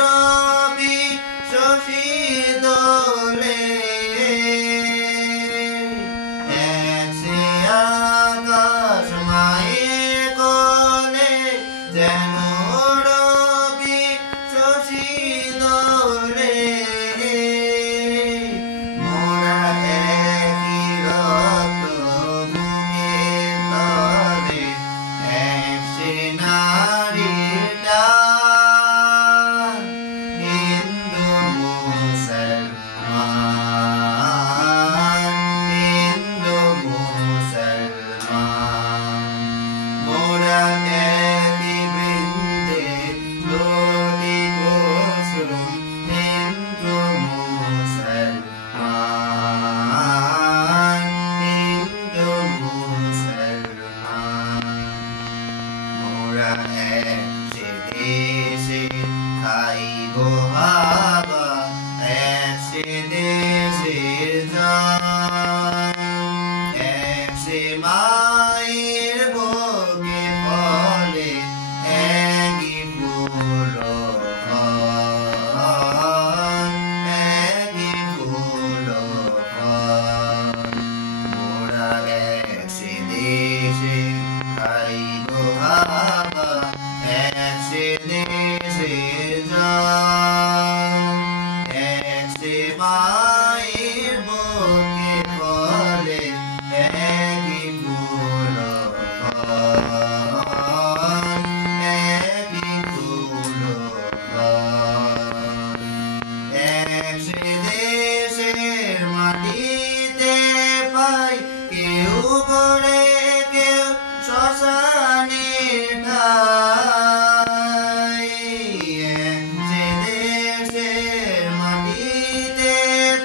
রবি শশী দোলে একসে আকাশ মায়ের কোলে যেন রবি শশী দোলে মোরা একই রক্তভূমির তলে একসে নারীর ডাক হিন্দু মুসলমান হিন্দু মুসলমান মোরা একই বৃন্দে লটি কুসুম হিন্দু মুসলমান হিন্দু মুসলমান মোরা একসে দেশে খাই গো বাবা একসে দেশের জান একসে মায়ের বুকে ফলে একই ফুল ফল একই ফুল ফল মোরা একসে দেশে খাই গো বাবা একসে দেশের জান একসে মায়ের বুকে ফলে একই ফুল ফল একই ফুল ফল একসে দেশের মাটিতে পাই কেউ গড়ে কেউ শ্মশানের ঠাই একসে দেশের মাটিতে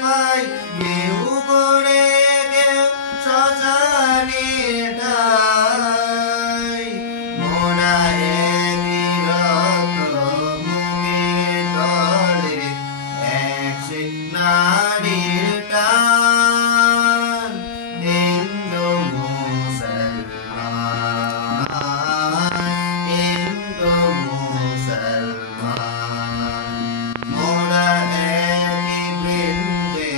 পাই কেউ গড়ে কেউ শ্মশানের ঠাই মোরা একই রক্তভূমির তলে একসে নারীর টান হিন্দু মুসলমান হিন্দু মুসলমান মোরা একই বৃন্দে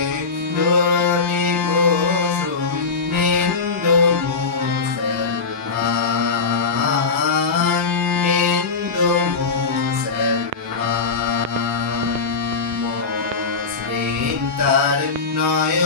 লটি কুসুম হিন্দু মুসলমান হিন্দু মুসলমান মুসলিম তার নয়